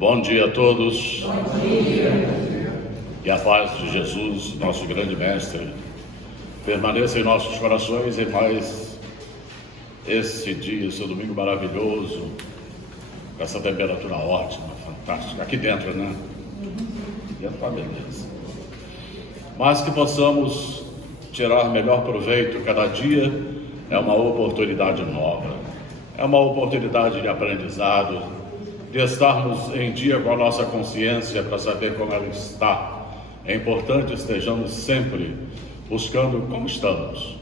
Bom dia a todos. Bom dia. E a paz de Jesus, nosso grande mestre, permaneça em nossos corações e mais esse dia, esse domingo maravilhoso, com essa temperatura ótima, fantástica, aqui dentro, né? Aqui dentro tá beleza. Mas que possamos tirar melhor proveito cada dia, é uma oportunidade nova, é uma oportunidade de aprendizado, de estarmos em dia com a nossa consciência para saber como ela está. É importante que estejamos sempre buscando como estamos.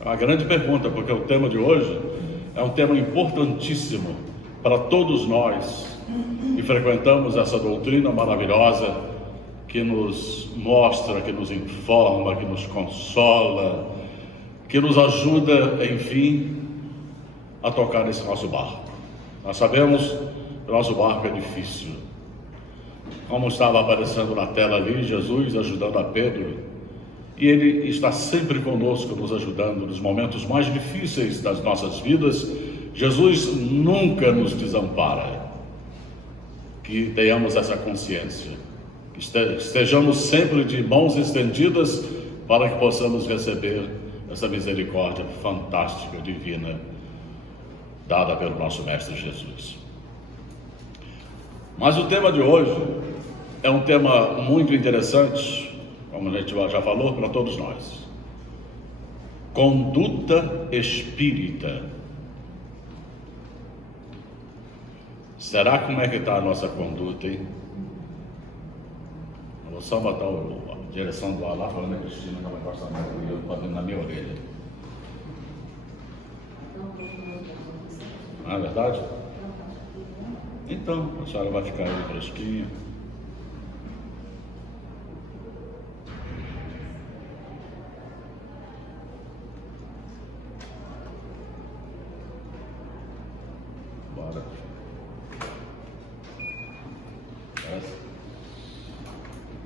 É uma grande pergunta, porque o tema de hoje é um tema importantíssimo para todos nós que frequentamos essa doutrina maravilhosa que nos mostra, que nos informa, que nos consola, que nos ajuda, enfim, a tocar nesse nosso barco. Nós sabemos que o nosso barco é difícil. Como estava aparecendo na tela ali, Jesus ajudando a Pedro, e Ele está sempre conosco, nos ajudando nos momentos mais difíceis das nossas vidas. Jesus nunca nos desampara. Que tenhamos essa consciência, que estejamos sempre de mãos estendidas para que possamos receber essa misericórdia fantástica, divina, dada pelo nosso Mestre Jesus. Mas o tema de hoje é um tema muito interessante, como a gente já falou, para todos nós. Conduta espírita. Será como é que está a nossa conduta, hein? Eu vou só botar a direção do ar lá, falando a Cristina, que ela gosta muito, na minha orelha. Não é verdade? Então, a senhora vai ficar aí fresquinha. Bora.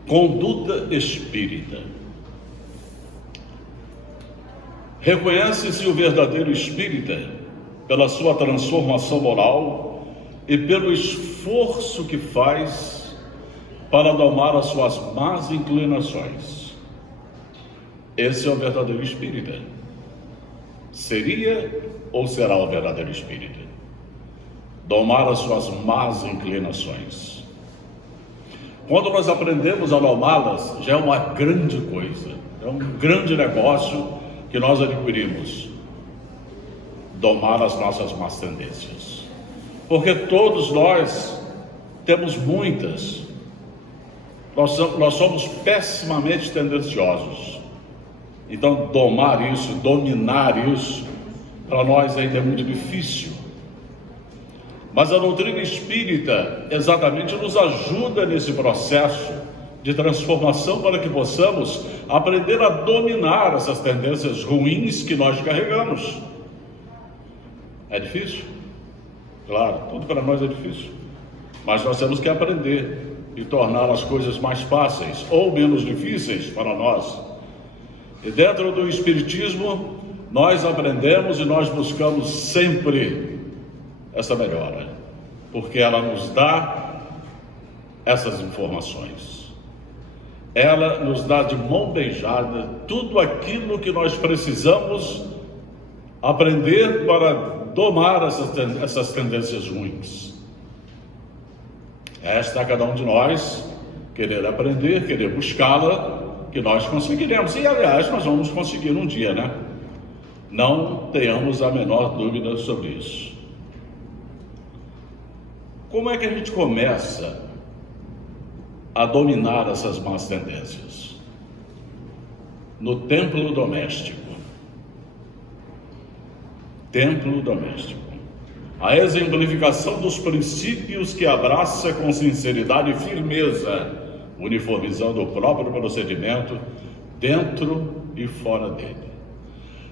Conduta espírita. Reconhece-se o verdadeiro espírita pela sua transformação moral e pelo esforço que faz para domar as suas más inclinações. Esse é o verdadeiro espírita. Seria ou será o verdadeiro espírita? Domar as suas más inclinações. Quando nós aprendemos a domá-las, já é uma grande coisa, é um grande negócio que nós adquirimos. Domar as nossas más tendências. Porque todos nós temos muitas. Nós somos pessimamente tendenciosos. Então, domar isso, dominar isso, para nós ainda é muito difícil. Mas a doutrina espírita exatamente nos ajuda nesse processo de transformação para que possamos aprender a dominar essas tendências ruins que nós carregamos. É difícil? Claro, tudo para nós é difícil. Mas nós temos que aprender e tornar as coisas mais fáceis ou menos difíceis para nós. E dentro do Espiritismo, nós aprendemos e nós buscamos sempre essa melhora, porque ela nos dá essas informações. Ela nos dá de mão beijada tudo aquilo que nós precisamos aprender para domar essas tendências ruins. Esta é cada um de nós querer aprender, querer buscá-la, que nós conseguiremos. E aliás, nós vamos conseguir um dia, né? Não tenhamos a menor dúvida sobre isso. Como é que a gente começa a dominar essas más tendências? No templo doméstico. Templo doméstico. A exemplificação dos princípios que abraça com sinceridade e firmeza, uniformizando o próprio procedimento dentro e fora dele.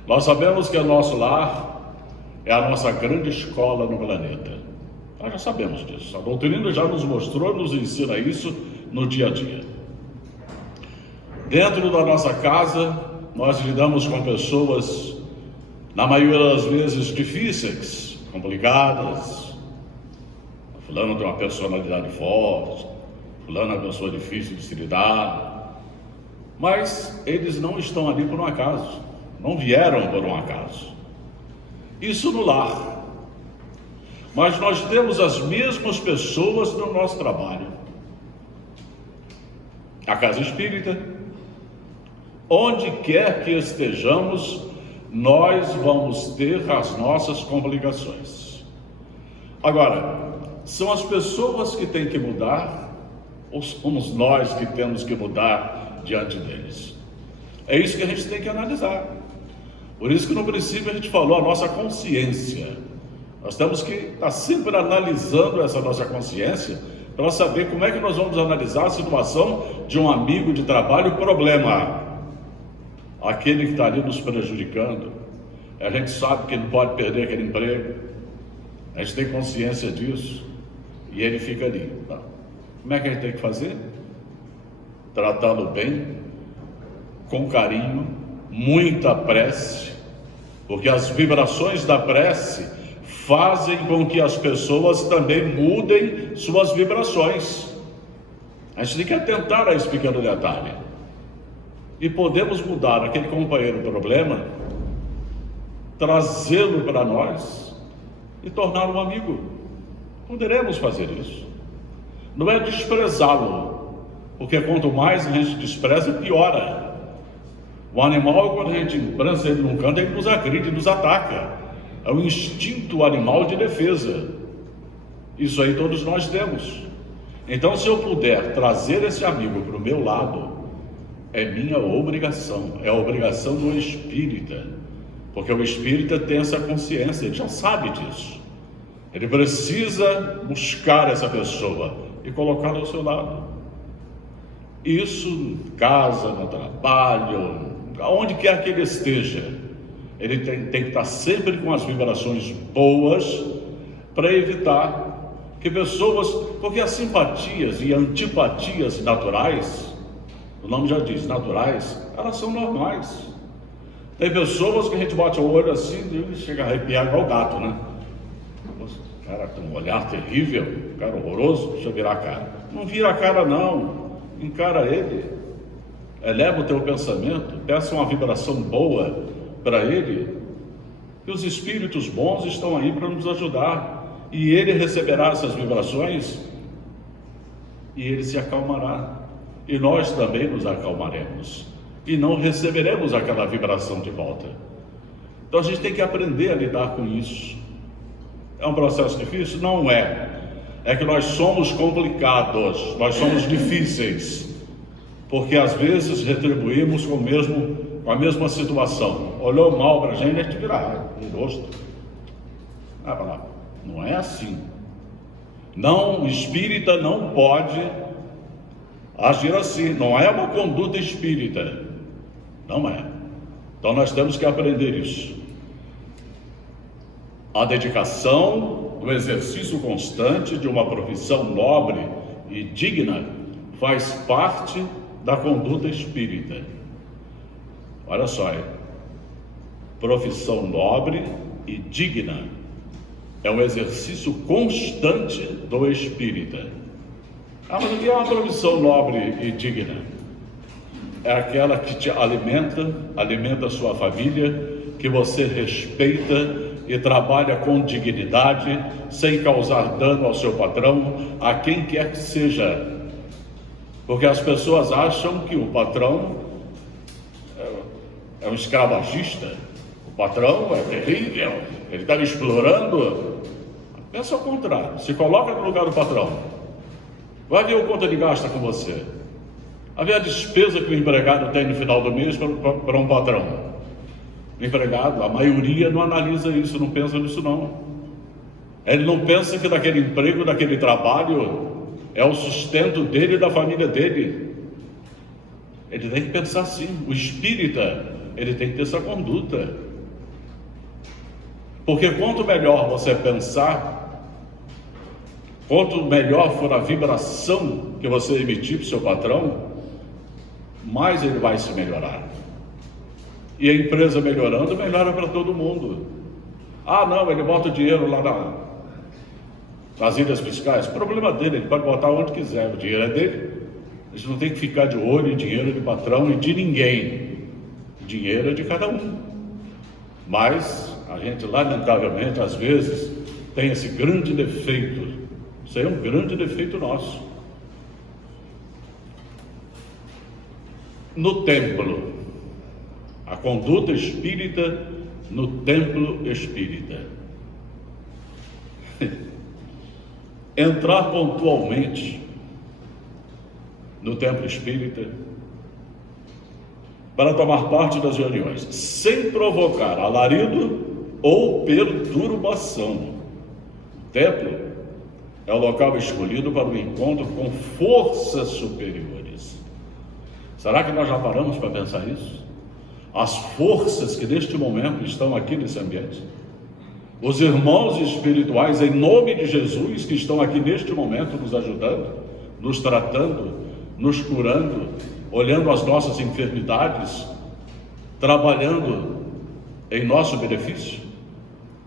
Nós sabemos que o nosso lar é a nossa grande escola no planeta. Nós já sabemos disso. A doutrina já nos mostrou, nos ensina isso no dia a dia. Dentro da nossa casa, nós lidamos com pessoas, na maioria das vezes, difíceis, complicadas, fulano tem uma personalidade forte, fulano é uma pessoa difícil de se lidar, mas eles não estão ali por um acaso, não vieram por um acaso. Isso no lar. Mas nós temos as mesmas pessoas no nosso trabalho. A casa espírita, onde quer que estejamos, nós vamos ter as nossas complicações. Agora, são as pessoas que têm que mudar, ou somos nós que temos que mudar diante deles? É isso que a gente tem que analisar. Por isso que no princípio a gente falou a nossa consciência. Nós temos que estar sempre analisando essa nossa consciência para saber como é que nós vamos analisar a situação de um amigo de trabalho, problema. Aquele que está ali nos prejudicando. A gente sabe que não pode perder aquele emprego. A gente tem consciência disso. E ele fica ali. Tá? Como é que a gente tem que fazer? Tratá-lo bem, com carinho, muita prece, porque as vibrações da prece fazem com que as pessoas também mudem suas vibrações. A gente tem que atentar a esse pequeno detalhe. E podemos mudar aquele companheiro problema, trazê-lo para nós e torná-lo um amigo. Poderemos fazer isso. Não é desprezá-lo, porque quanto mais a gente despreza, piora. O animal, quando a gente prensa ele num canto, ele nos agride, nos ataca. É um instinto animal de defesa. Isso aí todos nós temos. Então, se eu puder trazer esse amigo para o meu lado, é minha obrigação, é a obrigação do espírita, porque o espírita tem essa consciência, ele já sabe disso. Ele precisa buscar essa pessoa e colocá-la ao seu lado. Isso em casa, no trabalho, aonde quer que ele esteja, ele tem que estar sempre com as vibrações boas para evitar que pessoas, porque as simpatias e antipatias naturais, o nome já diz, naturais, elas são normais. Tem pessoas que a gente bate o olho assim e chega a arrepiar igual gato, né? O cara tem um olhar terrível, um cara horroroso, deixa eu virar a cara. Não vira a cara não, encara ele, eleva o teu pensamento, peça uma vibração boa para ele, que os espíritos bons estão aí para nos ajudar, e ele receberá essas vibrações e ele se acalmará. E nós também nos acalmaremos e não receberemos aquela vibração de volta. Então a gente tem que aprender a lidar com isso. É um processo difícil? Não é. É que nós somos complicados, nós somos difíceis, porque às vezes retribuímos com a mesma situação. Olhou mal para a gente virar o rosto. Não é assim. Não, o espírita não pode agir assim, não é uma conduta espírita, não é. Então nós temos que aprender isso. A dedicação do exercício constante de uma profissão nobre e digna faz parte da conduta espírita. Olha só, profissão nobre e digna é um exercício constante do espírita. Mas o que é uma profissão nobre e digna? É aquela que te alimenta a sua família, que você respeita e trabalha com dignidade, sem causar dano ao seu patrão, a quem quer que seja. Porque as pessoas acham que o patrão é um escravagista, o patrão é terrível, ele está me explorando. Pensa ao contrário, se coloca no lugar do patrão. Vai ver o quanto ele gasta com você. Vai ver a despesa que o empregado tem no final do mês para um patrão. O empregado, a maioria não analisa isso, não pensa nisso não. Ele não pensa que daquele emprego, daquele trabalho, é o sustento dele e da família dele. Ele tem que pensar assim. O espírita, ele tem que ter essa conduta. Porque quanto melhor você pensar, quanto melhor for a vibração que você emitir para o seu patrão, mais ele vai se melhorar. E a empresa melhorando, melhora para todo mundo. Não, ele bota o dinheiro lá nas ilhas fiscais, problema dele, ele pode botar onde quiser, o dinheiro é dele. A gente não tem que ficar de olho em dinheiro de patrão e de ninguém. O dinheiro é de cada um. Mas a gente, lamentavelmente, às vezes, tem esse grande defeito. Isso aí é um grande defeito nosso. No templo, a conduta espírita no templo espírita. Entrar pontualmente no templo espírita para tomar parte das reuniões, sem provocar alarido ou perturbação. O templo é o local escolhido para o encontro com forças superiores. Será que nós já paramos para pensar isso? As forças que neste momento estão aqui nesse ambiente, os irmãos espirituais em nome de Jesus que estão aqui neste momento nos ajudando, nos tratando, nos curando, olhando as nossas enfermidades, trabalhando em nosso benefício.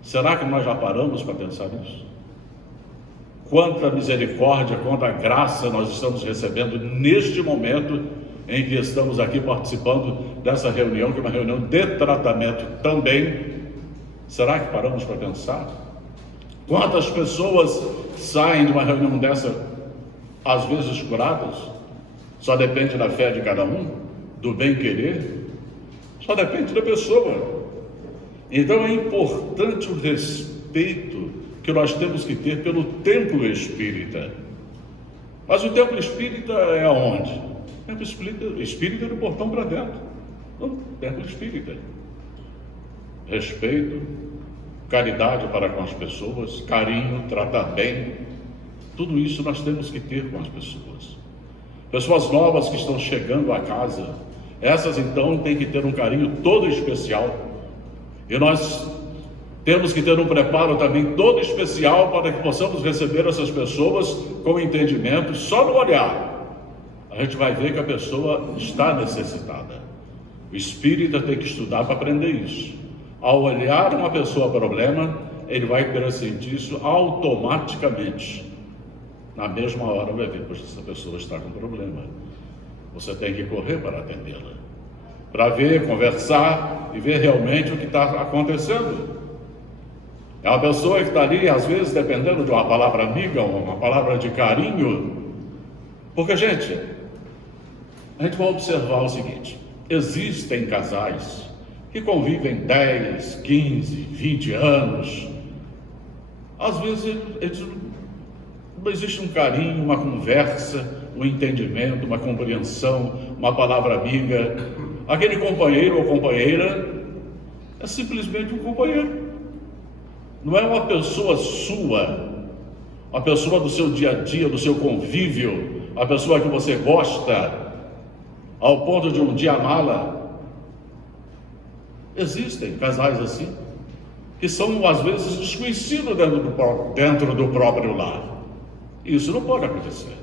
Será que nós já paramos para pensar nisso? Quanta misericórdia, quanta graça nós estamos recebendo neste momento em que estamos aqui participando dessa reunião, que é uma reunião de tratamento também. Será que paramos para pensar? Quantas pessoas saem de uma reunião dessa, às vezes curadas? Só depende da fé de cada um, do bem-querer, só depende da pessoa. Então é importante o respeito que nós temos que ter pelo templo espírita. Mas o templo espírita é aonde? O templo espírita é do portão para dentro. O templo espírita. Respeito, caridade para com as pessoas, carinho, tratar bem. Tudo isso nós temos que ter com as pessoas. Pessoas novas que estão chegando à casa, essas então têm que ter um carinho todo especial. E nós temos que ter um preparo também todo especial para que possamos receber essas pessoas com entendimento. Só no olhar a gente vai ver que a pessoa está necessitada. O espírita tem que estudar para aprender isso. Ao olhar uma pessoa problema, ele vai pressentir isso automaticamente. Na mesma hora vai ver, poxa, essa pessoa está com problema. Você tem que correr para atendê-la, para ver, conversar e ver realmente o que está acontecendo. É uma pessoa que está ali, às vezes, dependendo de uma palavra amiga, uma palavra de carinho. Porque, gente, a gente vai observar o seguinte: existem casais que convivem 10, 15, 20 anos. Às vezes, existe um carinho, uma conversa, um entendimento, uma compreensão, uma palavra amiga. Aquele companheiro ou companheira é simplesmente um companheiro. Não é uma pessoa sua, uma pessoa do seu dia a dia, do seu convívio, a pessoa que você gosta, ao ponto de um dia amá-la. Existem casais assim, que são às vezes desconhecidos dentro do próprio lar. Isso não pode acontecer.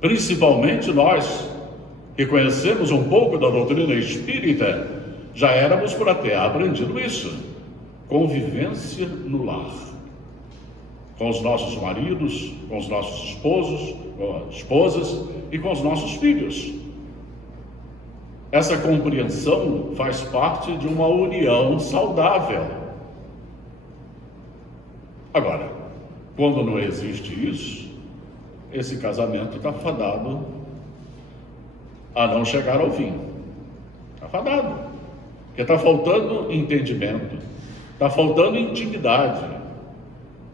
Principalmente nós, que conhecemos um pouco da doutrina espírita, já éramos por ter aprendido isso. Convivência no lar, com os nossos maridos, com os nossos esposos, esposas e com os nossos filhos. Essa compreensão faz parte de uma união saudável. Agora, quando não existe isso, esse casamento está fadado a não chegar ao fim. Está fadado, porque está faltando entendimento. Está faltando intimidade,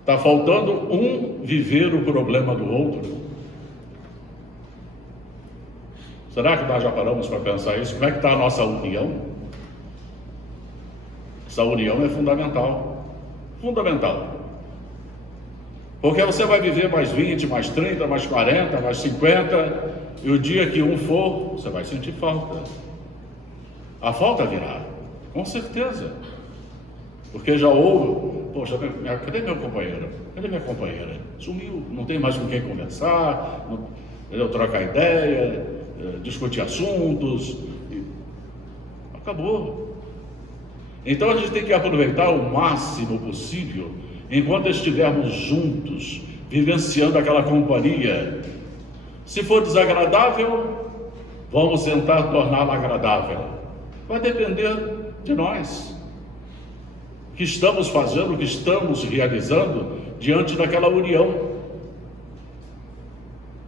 está faltando um viver o problema do outro. Será que nós já paramos para pensar isso? Como é que está a nossa união? Essa união é fundamental, fundamental. Porque você vai viver mais 20, mais 30, mais 40, mais 50, e o dia que um for, você vai sentir falta. A falta virá, com certeza. Porque já houve, poxa, cadê meu companheiro? Cadê minha companheira? Sumiu, não tem mais com quem conversar, trocar ideia, discutir assuntos, acabou. Então a gente tem que aproveitar o máximo possível enquanto estivermos juntos, vivenciando aquela companhia. Se for desagradável, vamos tentar torná-la agradável. Vai depender de nós. O que estamos fazendo, o que estamos realizando diante daquela união.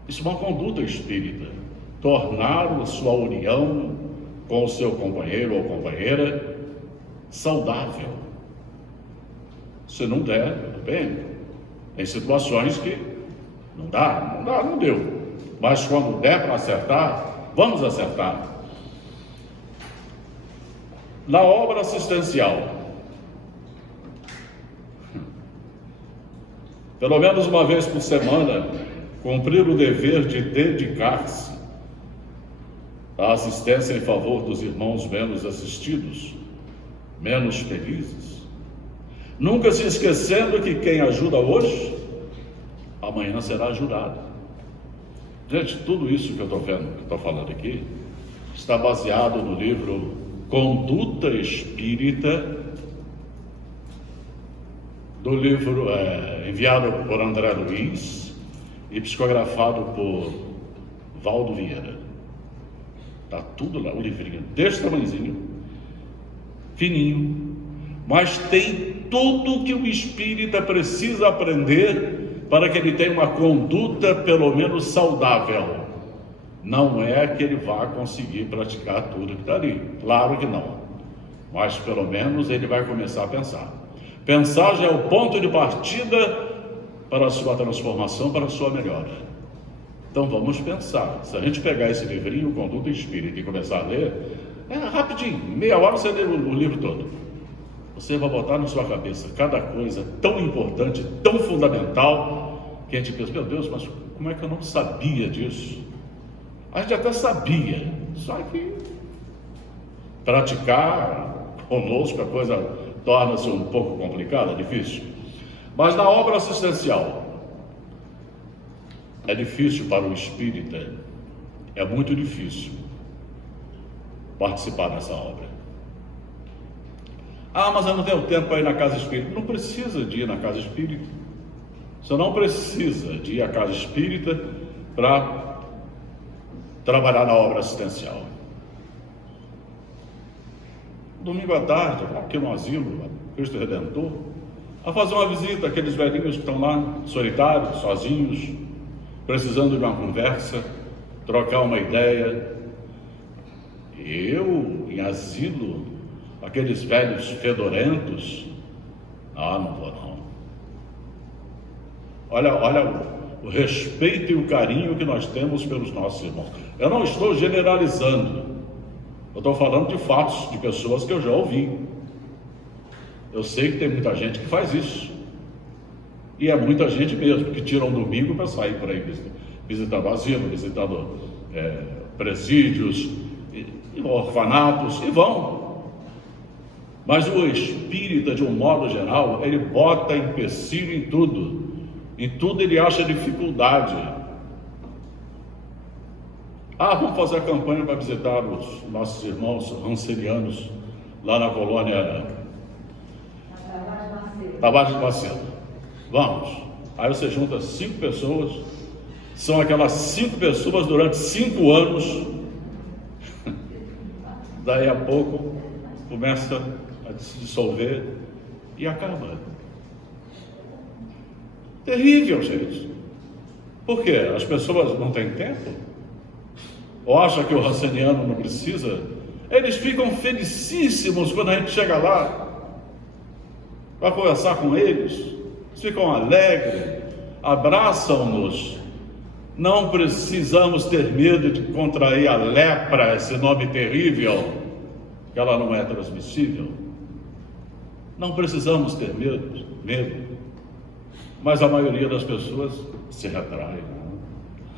Isso é uma conduta espírita. Tornar a sua união com o seu companheiro ou companheira saudável. Se não der, tudo bem. Tem situações que não dá, não deu. Mas quando der para acertar, vamos acertar. Na obra assistencial, pelo menos uma vez por semana, cumprir o dever de dedicar-se à assistência em favor dos irmãos menos assistidos, menos felizes. Nunca se esquecendo que quem ajuda hoje, amanhã será ajudado. Gente, tudo isso que eu estou falando aqui, está baseado no livro Conduta Espírita, do livro enviado por André Luiz e psicografado por Valdo Vieira. Está tudo lá, o livrinho desse tamanhozinho, fininho, mas tem tudo que o espírita precisa aprender para que ele tenha uma conduta pelo menos saudável. Não é que ele vá conseguir praticar tudo que está ali, claro que não, mas pelo menos ele vai começar a pensar. Pensar já é o ponto de partida para a sua transformação, para a sua melhora. Então vamos pensar. Se a gente pegar esse livrinho, Conduta Espírita, e começar a ler, é rapidinho, meia hora você lê o livro todo. Você vai botar na sua cabeça cada coisa tão importante, tão fundamental, que a gente pensa, meu Deus, mas como é que eu não sabia disso? A gente até sabia, só que praticar conosco a coisa torna-se um pouco complicada, difícil. Mas na obra assistencial, é difícil para o espírita, é muito difícil participar dessa obra. Ah, mas eu não tenho tempo para ir na casa espírita. Não precisa de ir na casa espírita. Você não precisa de ir à casa espírita para trabalhar na obra assistencial. Domingo à tarde, aqui no asilo, Cristo Redentor, a fazer uma visita àqueles velhinhos que estão lá, solitários, sozinhos, precisando de uma conversa, trocar uma ideia. Eu, em asilo, aqueles velhos fedorentos, não vou não. Olha o respeito e o carinho que nós temos pelos nossos irmãos. Eu não estou generalizando, eu estou falando de fatos, de pessoas que eu já ouvi. Eu sei que tem muita gente que faz isso, e é muita gente mesmo, que tira um domingo para sair por aí, visitando asilo, visitando presídios, orfanatos, e vão. Mas o espírita, de um modo geral, ele bota empecilho em tudo ele acha dificuldade. Vamos fazer a campanha para visitar os nossos irmãos rancenianos lá na colônia Tavares de Macedo. Vamos. Aí você junta 5 pessoas, são aquelas 5 pessoas durante 5 anos, daí a pouco começa a se dissolver e acaba. Terrível, gente. Por quê? As pessoas não têm tempo? Ou acham que o ranceniano não precisa? Eles ficam felicíssimos quando a gente chega lá para conversar com eles, ficam alegres, abraçam-nos. Não precisamos ter medo de contrair a lepra, esse nome terrível, que ela não é transmissível. Não precisamos ter medo, mas a maioria das pessoas se retrai.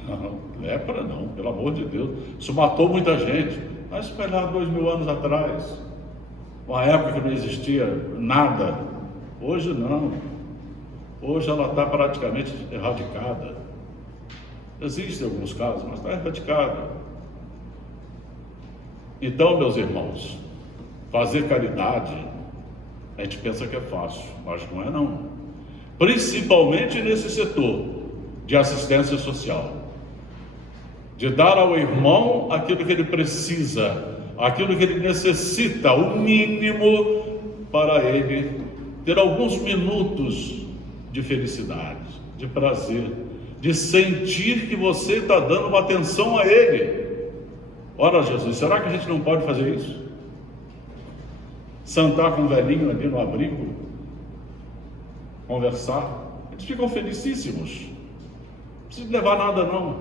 Não, lepra não, pelo amor de Deus, isso matou muita gente, mas foi lá 2000 anos atrás, uma época que não existia nada. Hoje não, hoje ela está praticamente erradicada. Existem alguns casos, mas está erradicada. Então, meus irmãos, fazer caridade, a gente pensa que é fácil, mas não é não. principalmente nesse setor de assistência social, de dar ao irmão aquilo que ele precisa, aquilo que ele necessita, o mínimo para ele ter alguns minutos de felicidade, de prazer, de sentir que você está dando uma atenção a ele. Ora, Jesus, será que a gente não pode fazer isso? Sentar com um velhinho ali no abrigo, conversar, eles ficam felicíssimos. Não precisa levar nada não,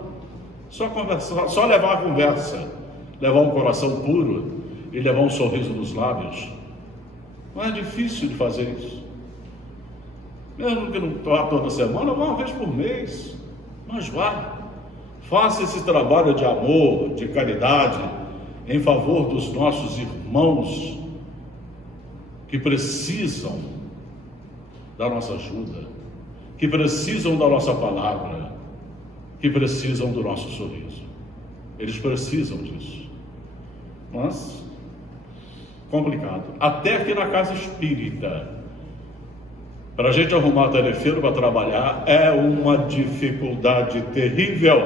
só conversar, só levar a conversa, levar um coração puro e levar um sorriso nos lábios. Não é difícil de fazer isso. Mesmo que não vá toda semana, vá uma vez por mês, mas vá. Faça esse trabalho de amor, de caridade, em favor dos nossos irmãos que precisam da nossa ajuda, que precisam da nossa palavra, que precisam do nosso sorriso. Eles precisam disso. Mas, complicado. Até aqui na casa espírita, para a gente arrumar tarefeiro para trabalhar, é uma dificuldade terrível,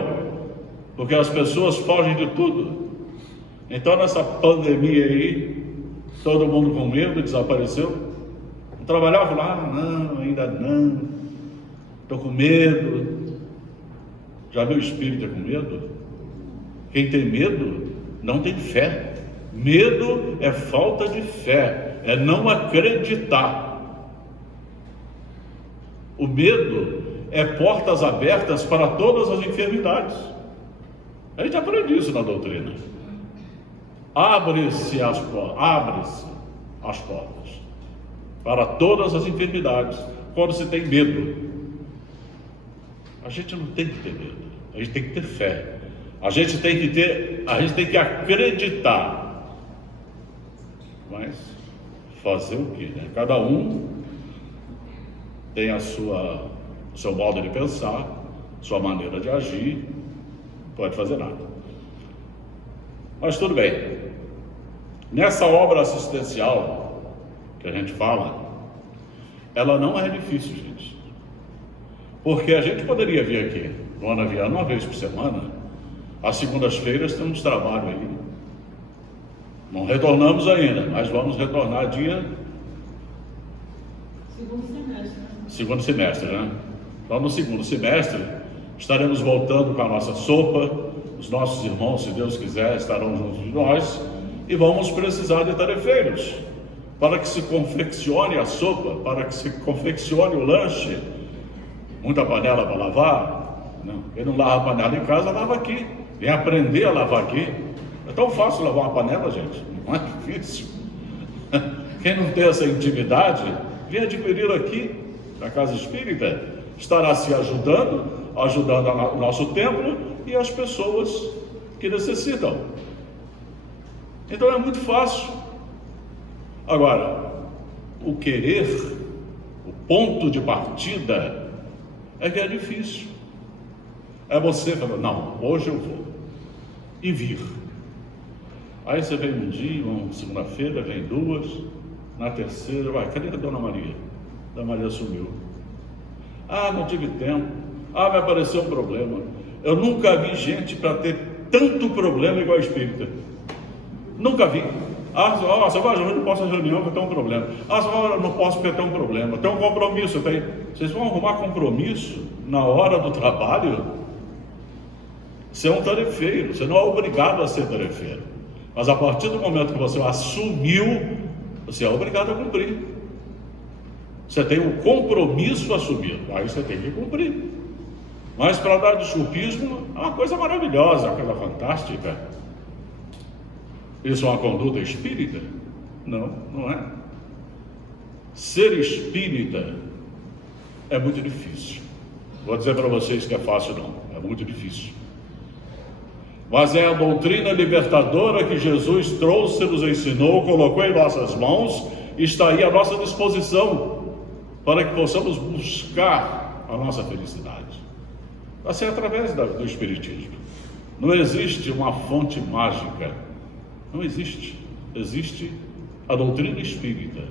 porque as pessoas fogem de tudo. Então, nessa pandemia aí, todo mundo com medo, desapareceu. Trabalhava lá, não, ainda não, estou com medo. Já viu espírita com medo? Quem tem medo não tem fé. Medo é falta de fé, é não acreditar. O medo é portas abertas para todas as enfermidades. A gente aprende isso na doutrina. Abre-se as portas para todas as enfermidades quando se tem medo. A gente não tem que ter medo, a gente tem que ter fé. A gente tem que acreditar. Mas fazer o quê, né? Cada um tem o seu modo de pensar, sua maneira de agir, não pode fazer nada. Mas tudo bem. Nessa obra assistencial que a gente fala, ela não é difícil, gente. Porque a gente poderia vir aqui no Ana Viana uma vez por semana. Às segundas-feiras temos trabalho aí. Não retornamos ainda, mas vamos retornar dia... Segundo semestre, né? Então, no segundo semestre, estaremos voltando com a nossa sopa. Os nossos irmãos, se Deus quiser, estarão juntos de nós. E vamos precisar de tarefeiros para que se confeccione a sopa, para que se confeccione o lanche. Muita panela para lavar. Não. Quem não lava a panela em casa, lava aqui. Vem aprender a lavar aqui. É tão fácil lavar uma panela, gente. Não é difícil. Quem não tem essa intimidade, vem adquirir aqui na Casa Espírita. Estará se ajudando o nosso templo e as pessoas que necessitam. Então é muito fácil. Agora, o querer, o ponto de partida é que é difícil. É você falando, não, hoje eu vou. E vir. Aí você vem um dia, uma segunda-feira, vem duas, na terceira, vai, cadê a Dona Maria? A Dona Maria sumiu. Ah, não tive tempo. Ah, me apareceu um problema. Eu nunca vi gente para ter tanto problema igual a espírita. Nunca vi. Ah, você vai, eu não posso reunião porque tem um problema. Ah, eu não posso porque tem um problema. Tem um compromisso. Vocês vão arrumar compromisso na hora do trabalho? Você é um tarefeiro, você não é obrigado a ser tarefeiro. Mas a partir do momento que você assumiu, você é obrigado a cumprir. Você tem um compromisso assumido, aí você tem que cumprir. Mas para dar desculpismo é uma coisa maravilhosa, uma coisa fantástica. Isso é uma conduta espírita? Não, não é. Ser espírita é muito difícil. Vou dizer para vocês que é fácil não, é muito difícil. Mas é a doutrina libertadora que Jesus trouxe, nos ensinou, colocou em nossas mãos, e está aí à nossa disposição, para que possamos buscar a nossa felicidade. Vai ser através do Espiritismo. Não existe uma fonte mágica, não existe. Existe a doutrina espírita,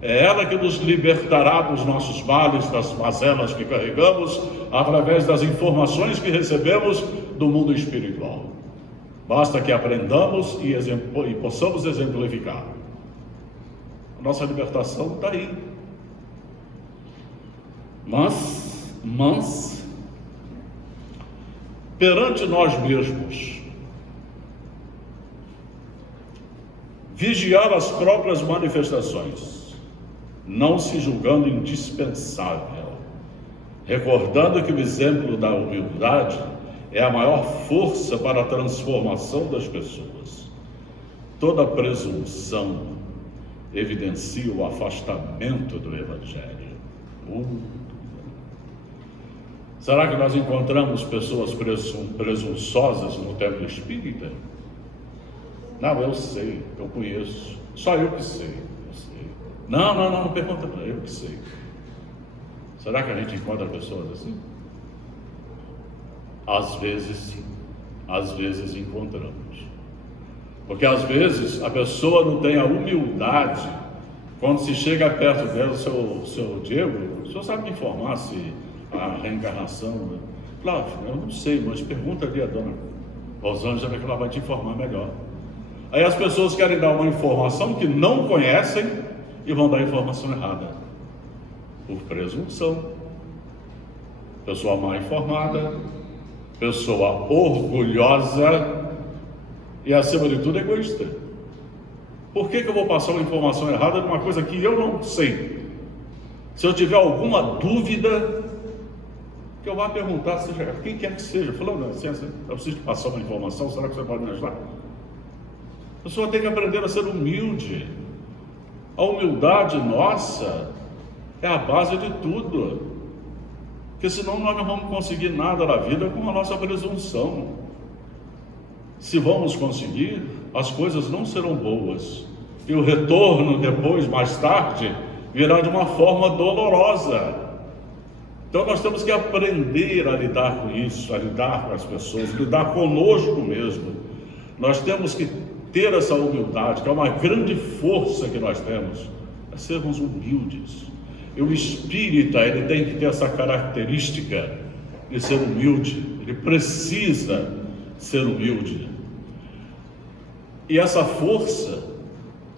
É ela que nos libertará dos nossos males, das mazelas que carregamos, através das informações que recebemos do mundo espiritual. Basta que aprendamos e possamos exemplificar. A nossa libertação está aí. Mas, perante nós mesmos, vigiar as próprias manifestações, não se julgando indispensável, recordando que o exemplo da humildade é a maior força para a transformação das pessoas. Toda presunção evidencia o afastamento do Evangelho. Será que nós encontramos pessoas presunçosas no templo espírita? Não, eu sei, eu conheço, só eu que sei. Não pergunta para eu que sei. Será que a gente encontra pessoas assim? Às vezes sim, às vezes encontramos. Porque às vezes a pessoa não tem a humildade, quando se chega perto dela, seu Diego, o senhor sabe me informar se a reencarnação, né? Claro, eu não sei, mas pergunta ali a dona Rosângela que ela vai te informar melhor. Aí as pessoas querem dar uma informação que não conhecem e vão dar a informação errada, por presunção. Pessoa mal informada, pessoa orgulhosa e, acima de tudo, egoísta. Por que eu vou passar uma informação errada de uma coisa que eu não sei? Se eu tiver alguma dúvida, que eu vá perguntar, seja quem quer que seja, falando, licença, eu preciso te passar uma informação, será que você pode me ajudar? A pessoa tem que aprender a ser humilde. A humildade nossa é a base de tudo, porque senão nós não vamos conseguir nada na vida com a nossa presunção. Se vamos conseguir, as coisas não serão boas, e o retorno depois, mais tarde, virá de uma forma dolorosa. Então nós temos que aprender a lidar com isso, a lidar com as pessoas, lidar conosco mesmo. Nós temos que ter essa humildade, que é uma grande força que nós temos, é sermos humildes. E o espírita, ele tem que ter essa característica de ser humilde, ele precisa ser humilde. E essa força,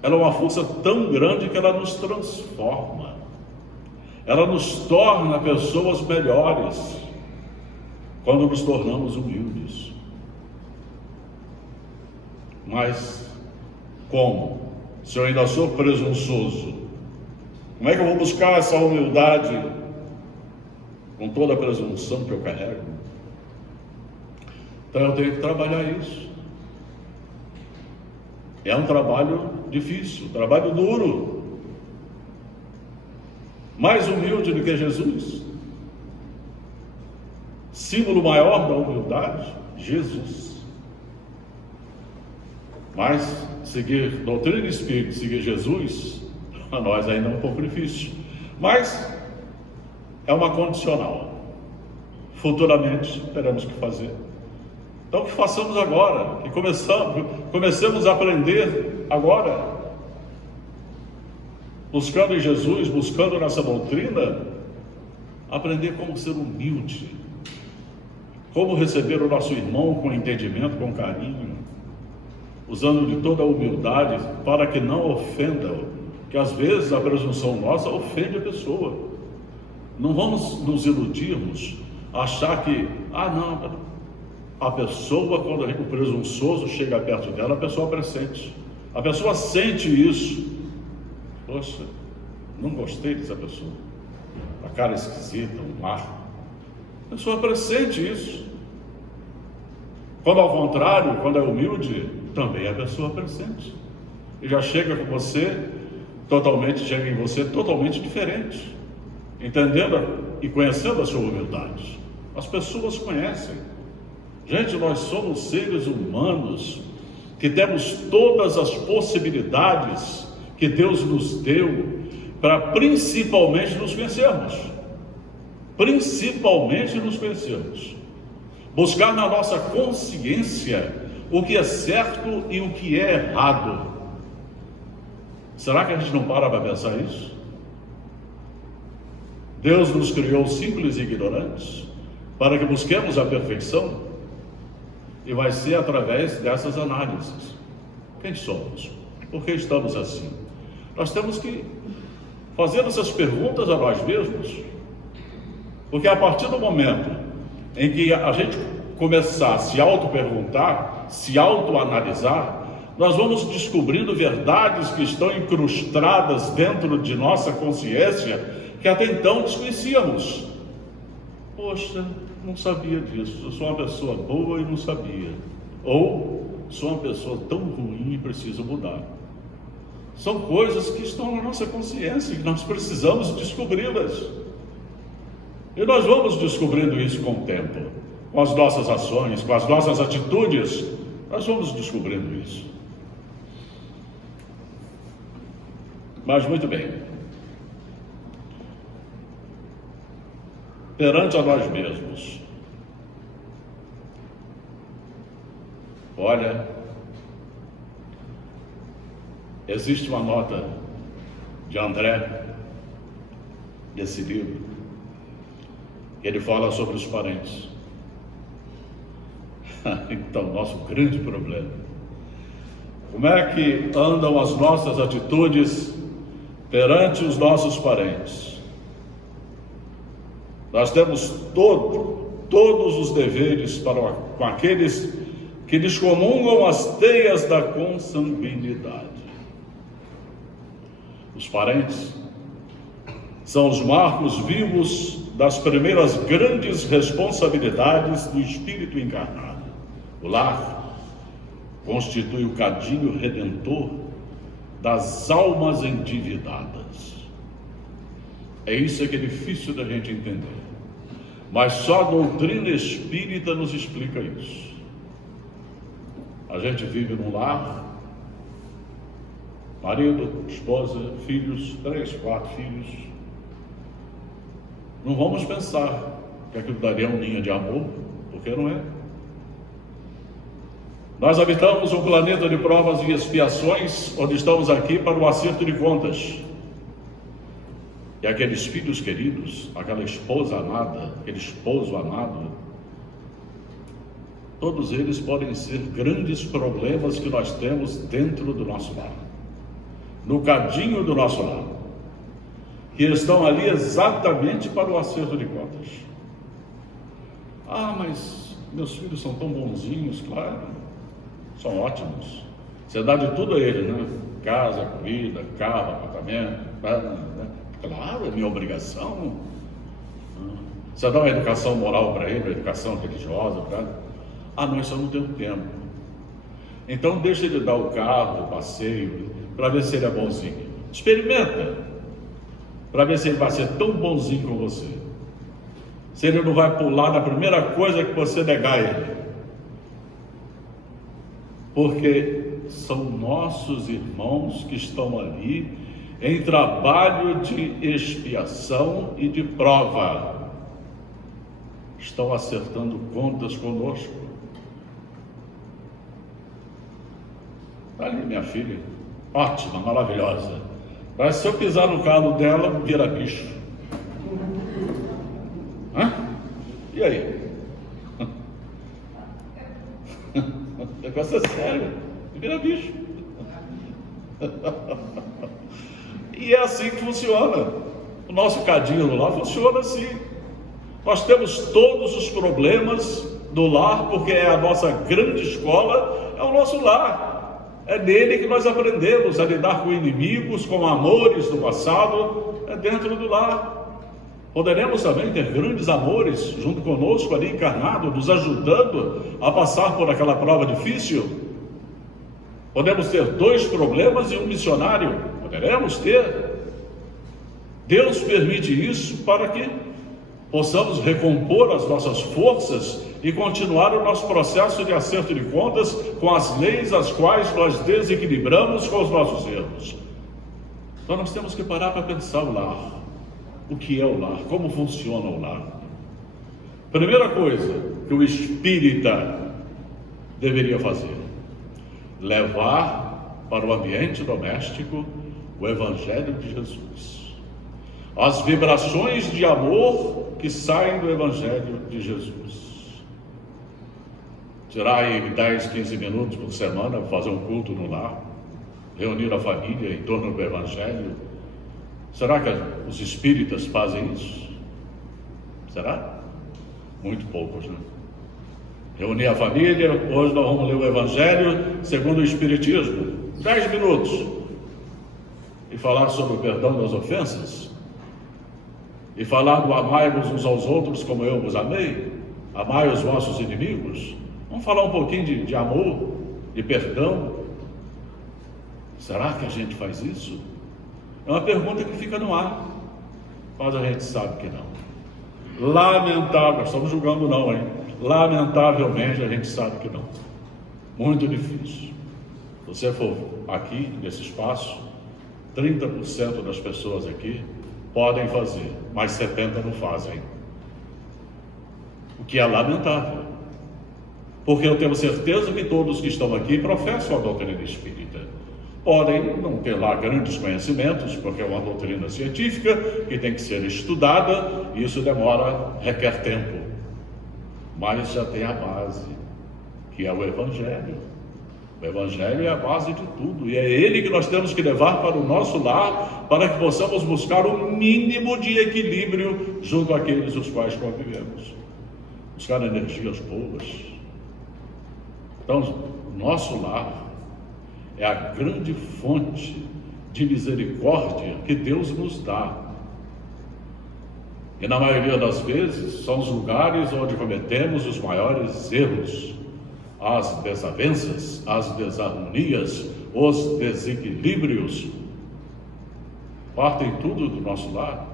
ela é uma força tão grande que ela nos transforma, ela nos torna pessoas melhores, quando nos tornamos humildes. Mas como? Se eu ainda sou presunçoso, como é que eu vou buscar essa humildade com toda a presunção que eu carrego? Então eu tenho que trabalhar isso. É um trabalho difícil, um trabalho duro. Mais humilde do que Jesus. Símbolo maior da humildade, Jesus. Mas seguir doutrina espírita, seguir Jesus, a nós ainda é um pouco difícil. Mas é uma condicional. Futuramente teremos que fazer. Então que façamos agora, que comecemos a aprender agora, buscando em Jesus, buscando nessa doutrina, aprender como ser humilde, como receber o nosso irmão com entendimento, com carinho, usando de toda a humildade para que não ofenda, que às vezes a presunção nossa ofende a pessoa. Não vamos nos iludirmos, achar que, a pessoa, quando o presunçoso chega perto dela, a pessoa pressente. A pessoa sente isso. Poxa, não gostei dessa pessoa. A cara esquisita, um ar. A pessoa pressente isso. Quando ao contrário, quando é humilde, também a pessoa pressente. E já chega com você, chega em você totalmente diferente. Entendendo e conhecendo a sua humildade. As pessoas conhecem. Gente, nós somos seres humanos que temos todas as possibilidades que Deus nos deu para principalmente nos vencermos. Principalmente nos vencermos. Buscar na nossa consciência o que é certo e o que é errado. Será que a gente não para pensar isso? Deus nos criou simples e ignorantes para que busquemos a perfeição, e vai ser através dessas análises. Quem somos? Por que estamos assim? Nós temos que fazer essas perguntas a nós mesmos, porque a partir do momento em que a gente começar a se auto-perguntar, se auto-analisar, nós vamos descobrindo verdades que estão incrustadas dentro de nossa consciência, que até então desconhecíamos. Poxa, não sabia disso, eu sou uma pessoa boa e não sabia. Ou, sou uma pessoa tão ruim e preciso mudar. São coisas que estão na nossa consciência, que nós precisamos descobri-las. E nós vamos descobrindo isso com o tempo, com as nossas ações, com as nossas atitudes, nós vamos descobrindo isso. Mas muito bem, perante a nós mesmos, olha, existe uma nota de André, desse livro, que ele fala sobre os parentes. Então, nosso grande problema, como é que andam as nossas atitudes perante os nossos parentes? Nós temos todos os deveres com aqueles que descomungam as teias da consanguinidade. Os parentes são os marcos vivos das primeiras grandes responsabilidades do espírito encarnado. O lar constitui o cadinho redentor das almas endividadas. É isso que é difícil da gente entender, mas só a doutrina espírita nos explica isso. A gente vive num lar, marido, esposa, filhos, 3, 4 filhos. Não vamos pensar que aquilo daria um ninho de amor, porque não é. Nós habitamos um planeta de provas e expiações, onde estamos aqui para o acerto de contas. E aqueles filhos queridos, aquela esposa amada, aquele esposo amado, todos eles podem ser grandes problemas que nós temos dentro do nosso lar, no cadinho do nosso lar, que estão ali exatamente para o acerto de contas. Ah, mas meus filhos são tão bonzinhos, claro, são ótimos. Você dá de tudo a eles, né? Casa, comida, carro, apartamento, claro, é minha obrigação. Você dá uma educação moral para ele, uma educação religiosa, ah, não, isso eu não tenho tempo. Então deixa ele dar o carro, o passeio, para ver se ele é bonzinho. Experimenta, para ver se ele vai ser tão bonzinho com você. Se ele não vai pular na primeira coisa que você negar ele. Porque são nossos irmãos que estão ali em trabalho de expiação e de prova. Estão acertando contas conosco. Está ali minha filha, ótima, maravilhosa. Mas se eu pisar no calo dela, vira bicho. Hã? E aí? O negócio é sério, vira bicho. E é assim que funciona. O nosso cadinho lá funciona assim. Nós temos todos os problemas do lar, porque é a nossa grande escola, é o nosso lar. É nele que nós aprendemos a lidar com inimigos, com amores do passado, é dentro do lar. Poderemos também ter grandes amores junto conosco ali encarnado, nos ajudando a passar por aquela prova difícil. Podemos ter 2 problemas e um missionário, poderemos ter. Deus permite isso para que possamos recompor as nossas forças e continuar o nosso processo de acerto de contas com as leis as quais nós desequilibramos com os nossos erros. Então nós temos que parar para pensar o lar. O que é o lar? Como funciona o lar? Primeira coisa que o espírita deveria fazer: levar para o ambiente doméstico o Evangelho de Jesus. As vibrações de amor que saem do Evangelho de Jesus. Tirar aí 10, 15 minutos por semana para fazer um culto no lar, reunir a família em torno do Evangelho. Será que os espíritas fazem isso? Será? Muito poucos, né? Reunir a família, hoje nós vamos ler o Evangelho segundo o Espiritismo, 10 minutos, e falar sobre o perdão das ofensas, e falar do amai-vos uns aos outros como eu vos amei, amai os vossos inimigos. Vamos falar um pouquinho de amor, de perdão. Será que a gente faz isso? É uma pergunta que fica no ar, mas a gente sabe que não. Lamentável, estamos julgando não, hein? Lamentavelmente a gente sabe que não. Muito difícil. Se você for aqui, nesse espaço, 30% das pessoas aqui podem fazer, mas 70% não fazem. O que é lamentável. Porque eu tenho certeza que todos que estão aqui professam a doutrina espírita. Podem não ter lá grandes conhecimentos, porque é uma doutrina científica que tem que ser estudada, e isso demora, requer tempo. Mas já tem a base, que é o Evangelho. O Evangelho é a base de tudo, e é ele que nós temos que levar para o nosso lar, para que possamos buscar o mínimo de equilíbrio junto àqueles os quais convivemos. Buscar energias boas. Então, o nosso lar é a grande fonte de misericórdia que Deus nos dá. E na maioria das vezes são os lugares onde cometemos os maiores erros, as desavenças, as desarmonias, os desequilíbrios. Partem tudo do nosso lar.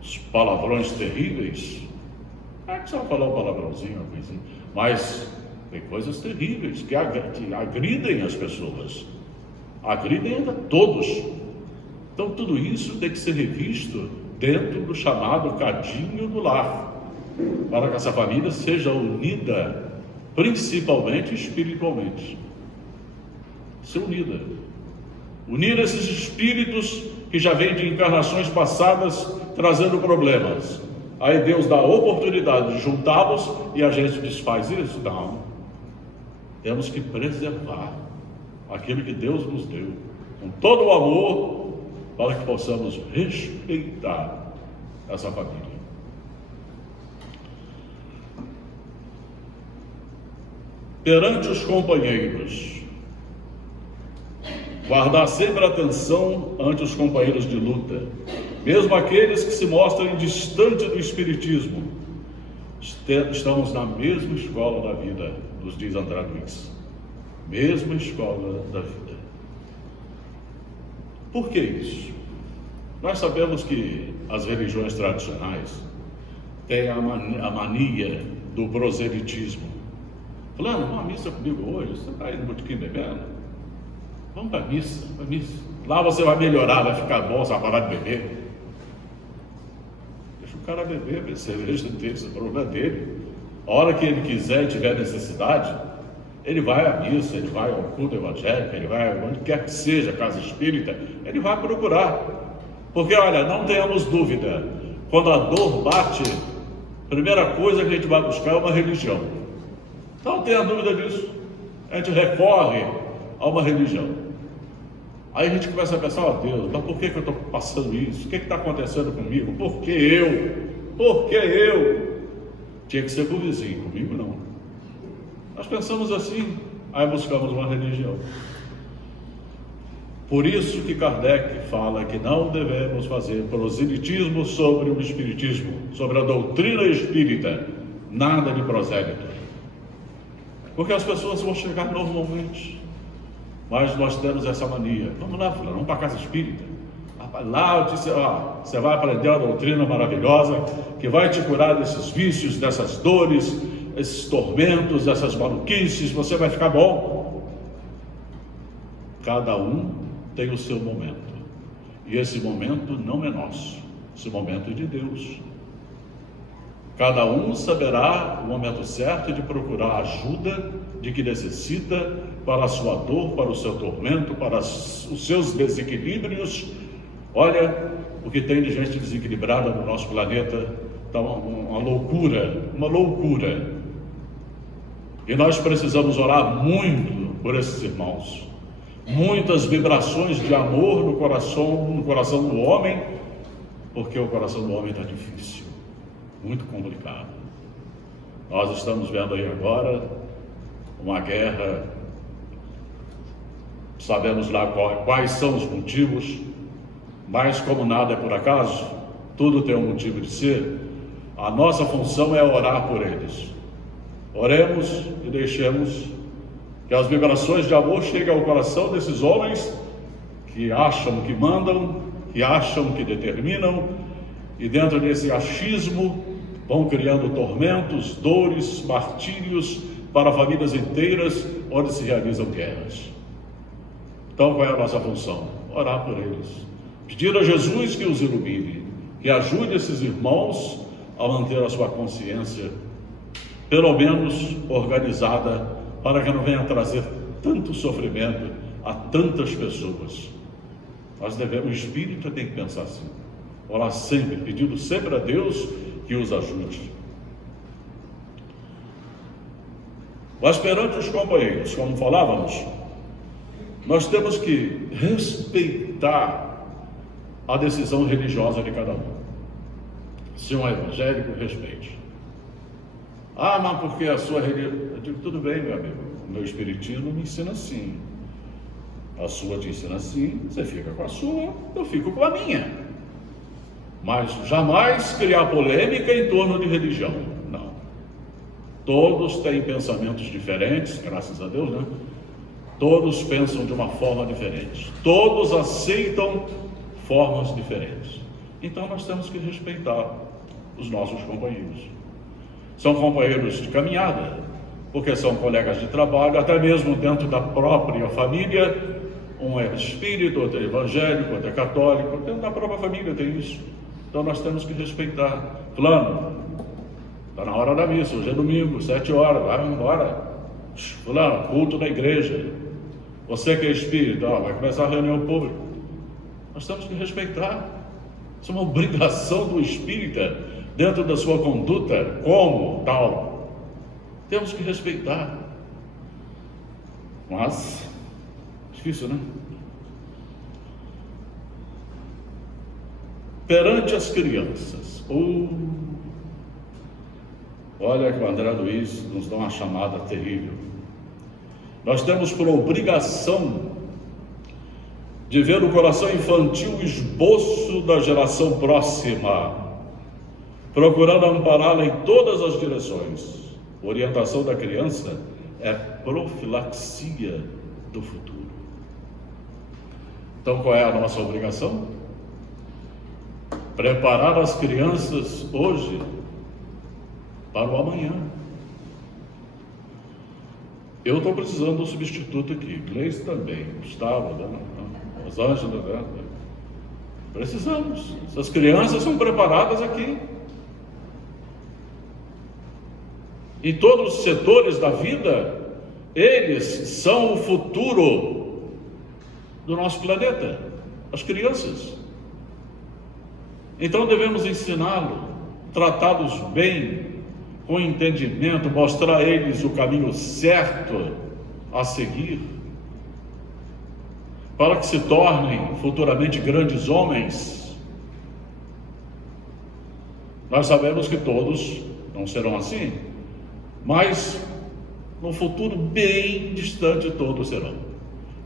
Os palavrões terríveis. É que só falar um palavrãozinho, uma coisinha. Mas tem coisas terríveis que agridem as pessoas. Agridem ainda todos. Então tudo isso tem que ser revisto dentro do chamado cadinho do lar, para que essa família seja unida, principalmente espiritualmente. Ser unida. Unir esses espíritos que já vêm de encarnações passadas trazendo problemas. Aí Deus dá a oportunidade de juntá-los e a gente desfaz isso? Não. Temos que preservar aquilo que Deus nos deu, com todo o amor, para que possamos respeitar essa família. Perante os companheiros, guardar sempre atenção ante os companheiros de luta, mesmo aqueles que se mostrem distantes do espiritismo. Estamos na mesma escola da vida, nos diz André Luiz. Mesma escola da vida. Por que isso? Nós sabemos que as religiões tradicionais têm a mania do proselitismo. Fulano, vamos à missa comigo hoje? Você está aí no botequim bebendo? Vamos para a missa, Lá você vai melhorar, vai ficar bom, você vai parar de beber. Deixa o cara beber cerveja dele, esse problema é dele. A hora que ele quiser e tiver necessidade, ele vai à missa, ele vai ao culto evangélico, ele vai onde quer que seja, casa espírita, ele vai procurar. Porque, olha, não tenhamos dúvida, quando a dor bate, a primeira coisa que a gente vai buscar é uma religião. Não tenha dúvida disso. A gente recorre a uma religião. Aí a gente começa a pensar, Deus, mas por que eu estou passando isso? O que está acontecendo comigo? Por que eu? Por que eu? Tinha que ser com o vizinho, comigo não. Nós pensamos assim, aí buscamos uma religião. Por isso que Kardec fala que não devemos fazer proselitismo sobre o espiritismo, sobre a doutrina espírita, nada de prosélito. Porque as pessoas vão chegar normalmente, mas nós temos essa mania. Vamos lá, fulano, vamos para a casa espírita. Lá eu disse, você vai aprender uma doutrina maravilhosa que vai te curar desses vícios, dessas dores, esses tormentos, essas maluquices, você vai ficar bom. Cada um tem o seu momento, e esse momento não é nosso, esse momento é de Deus. Cada um saberá o momento certo de procurar a ajuda de que necessita para a sua dor, para o seu tormento, para os seus desequilíbrios. Olha, o que tem de gente desequilibrada no nosso planeta está uma loucura, uma loucura. E nós precisamos orar muito por esses irmãos. Muitas vibrações de amor no coração do homem, porque o coração do homem está difícil, muito complicado. Nós estamos vendo aí agora uma guerra, sabemos lá quais são os motivos, mas como nada é por acaso, tudo tem um motivo de ser. A nossa função é orar por eles. Oremos e deixemos que as vibrações de amor cheguem ao coração desses homens que acham que mandam, que acham que determinam, e dentro desse achismo vão criando tormentos, dores, martírios para famílias inteiras onde se realizam guerras. Então qual é a nossa função? Orar por eles. Pedir a Jesus que os ilumine, que ajude esses irmãos a manter a sua consciência, pelo menos organizada, para que não venha trazer tanto sofrimento a tantas pessoas. O espírita tem que pensar assim, orar sempre, pedindo sempre a Deus que os ajude. Mas perante os companheiros, como falávamos, nós temos que respeitar a decisão religiosa de cada um. Se um é evangélico, respeite. Ah, mas porque a sua religião... Eu digo, tudo bem, meu amigo, o meu espiritismo me ensina assim. A sua te ensina assim, você fica com a sua, eu fico com a minha. Mas jamais criar polêmica em torno de religião, não. Todos têm pensamentos diferentes, graças a Deus, né? Todos pensam de uma forma diferente. Todos aceitam formas diferentes. Então nós temos que respeitar os nossos companheiros. São companheiros de caminhada, porque são colegas de trabalho, até mesmo dentro da própria família. Um é espírita, outro é evangélico, outro é católico, dentro da própria família tem isso. Então nós temos que respeitar. Fulano, está na hora da missa, hoje é domingo, 7 horas, vai embora. Fulano, culto na igreja. Você que é espírita, vai começar a reunião pública. Nós temos que respeitar. Isso é uma obrigação do espírita, dentro da sua conduta, como tal. Temos que respeitar. Mas, difícil, né? Perante as crianças, olha que o André Luiz nos dá uma chamada terrível. Nós temos por obrigação de ver no coração infantil o esboço da geração próxima, procurando ampará-la em todas as direções. A orientação da criança é profilaxia do futuro. Então qual é a nossa obrigação? Preparar as crianças hoje para o amanhã. Eu estou precisando de um substituto aqui, Gleice também, Gustavo, Rosângela, precisamos. Essas crianças são preparadas aqui. Em todos os setores da vida, eles são o futuro do nosso planeta, as crianças. Então devemos ensiná-los, tratá-los bem, com entendimento, mostrar a eles o caminho certo a seguir, para que se tornem futuramente grandes homens. Nós sabemos que todos não serão assim, mas no futuro bem distante todos serão,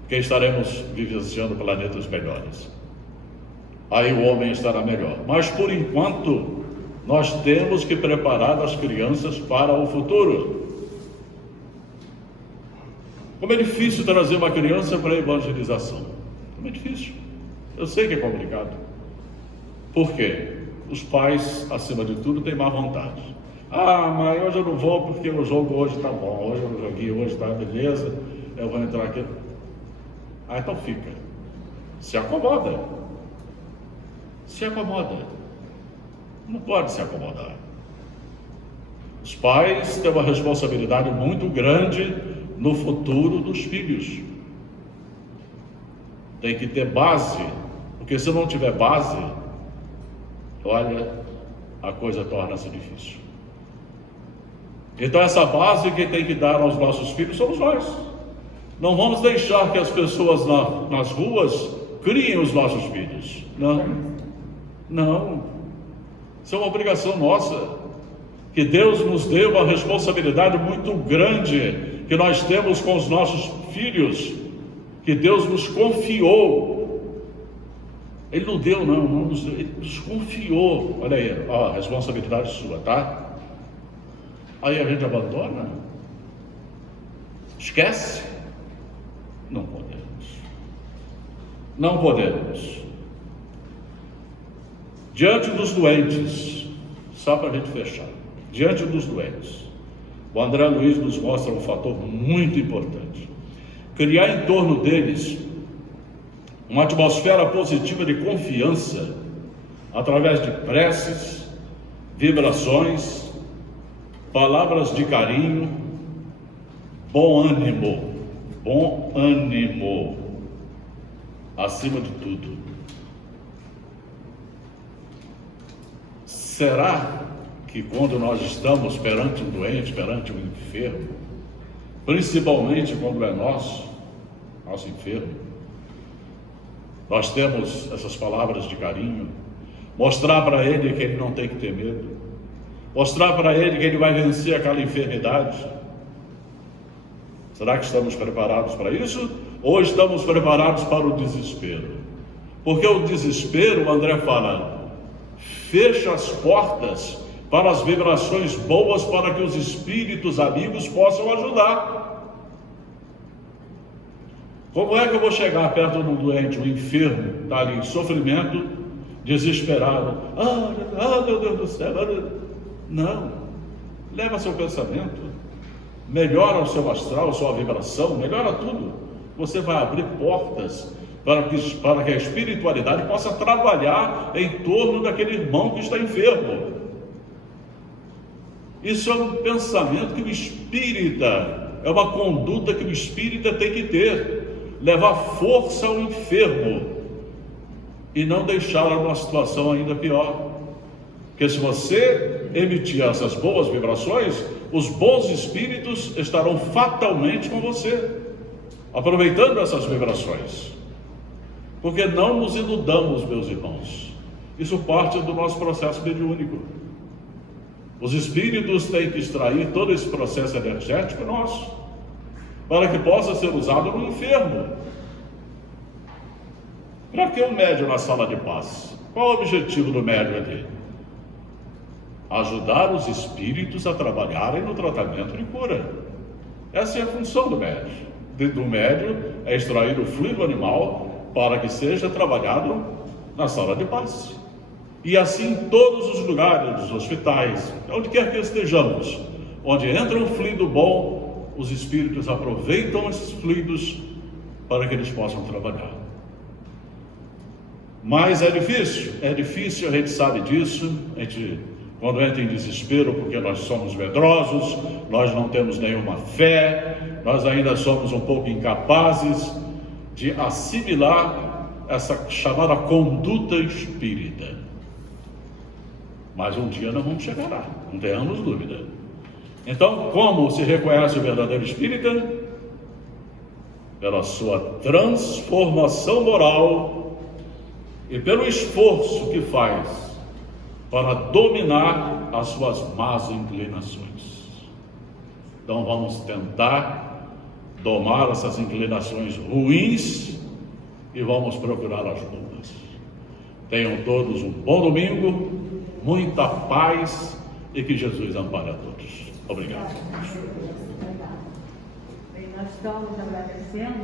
porque estaremos vivenciando planetas melhores. Aí o homem estará melhor. Mas por enquanto, nós temos que preparar as crianças para o futuro. Como é difícil trazer uma criança para a evangelização. Como é difícil. Eu sei que é complicado. Por quê? Os pais, acima de tudo, têm má vontade. Ah, mas hoje eu não vou porque o jogo hoje está bom. Hoje eu joguei, hoje está beleza. Eu vou entrar aqui. Ah, então fica. Se acomoda. Se acomoda. Não pode se acomodar. Os pais têm uma responsabilidade muito grande no futuro dos filhos. Tem que ter base, porque se não tiver base, olha, a coisa torna-se difícil. Então essa base que tem que dar aos nossos filhos somos nós. Não vamos deixar que as pessoas nas ruas criem os nossos filhos. Não. Isso é uma obrigação nossa. Que Deus nos deu uma responsabilidade muito grande que nós temos com os nossos filhos, que Deus nos confiou. Ele não deu, ele nos confiou. Olha aí, a responsabilidade sua, tá? Aí a gente abandona, esquece. Não podemos. Diante dos doentes, só para a gente fechar, diante dos doentes, o André Luiz nos mostra um fator muito importante: criar em torno deles uma atmosfera positiva de confiança, através de preces, vibrações, palavras de carinho, bom ânimo, acima de tudo. Será que quando nós estamos perante um doente, perante um enfermo, principalmente quando é nosso enfermo, nós temos essas palavras de carinho, mostrar para ele que ele não tem que ter medo, mostrar para ele que ele vai vencer aquela enfermidade? Será que estamos preparados para isso? Ou estamos preparados para o desespero? Porque o desespero, o André fala, fecha as portas para as vibrações boas, para que os espíritos amigos possam ajudar. Como é que eu vou chegar perto de um doente, um enfermo, está ali em sofrimento, desesperado? Meu Deus do céu! Não. Leva seu pensamento, melhora o seu astral, a sua vibração, melhora tudo. Você vai abrir portas para que a espiritualidade possa trabalhar em torno daquele irmão que está enfermo. Isso é um pensamento que o espírita, é uma conduta que o espírita tem que ter, levar força ao enfermo e não deixá-lo numa situação ainda pior. Porque se você emitir essas boas vibrações, os bons espíritos estarão fatalmente com você, aproveitando essas vibrações. Porque não nos iludamos, meus irmãos, isso parte do nosso processo mediúnico. Os espíritos têm que extrair todo esse processo energético nosso, para que possa ser usado no enfermo. Para que o médium na sala de paz? Qual o objetivo do médium ali? Ajudar os espíritos a trabalharem no tratamento de cura. Essa é a função do médium. Do médium é extrair o fluido animal para que seja trabalhado na sala de paz. E assim em todos os lugares, nos hospitais, onde quer que estejamos, onde entra um fluido bom, os espíritos aproveitam esses fluidos para que eles possam trabalhar. Mas é difícil, a gente sabe disso, a gente quando entra em desespero, porque nós somos medrosos, nós não temos nenhuma fé, nós ainda somos um pouco incapazes de assimilar essa chamada conduta espírita. Mas um dia nós vamos chegar lá, não tenhamos dúvida. Então, como se reconhece o verdadeiro espírita? Pela sua transformação moral e pelo esforço que faz para dominar as suas más inclinações. Então vamos tentar domar essas inclinações ruins e vamos procurar as boas. Tenham todos um bom domingo, muita paz e que Jesus ampare a todos. Obrigado. Nós estamos agradecendo.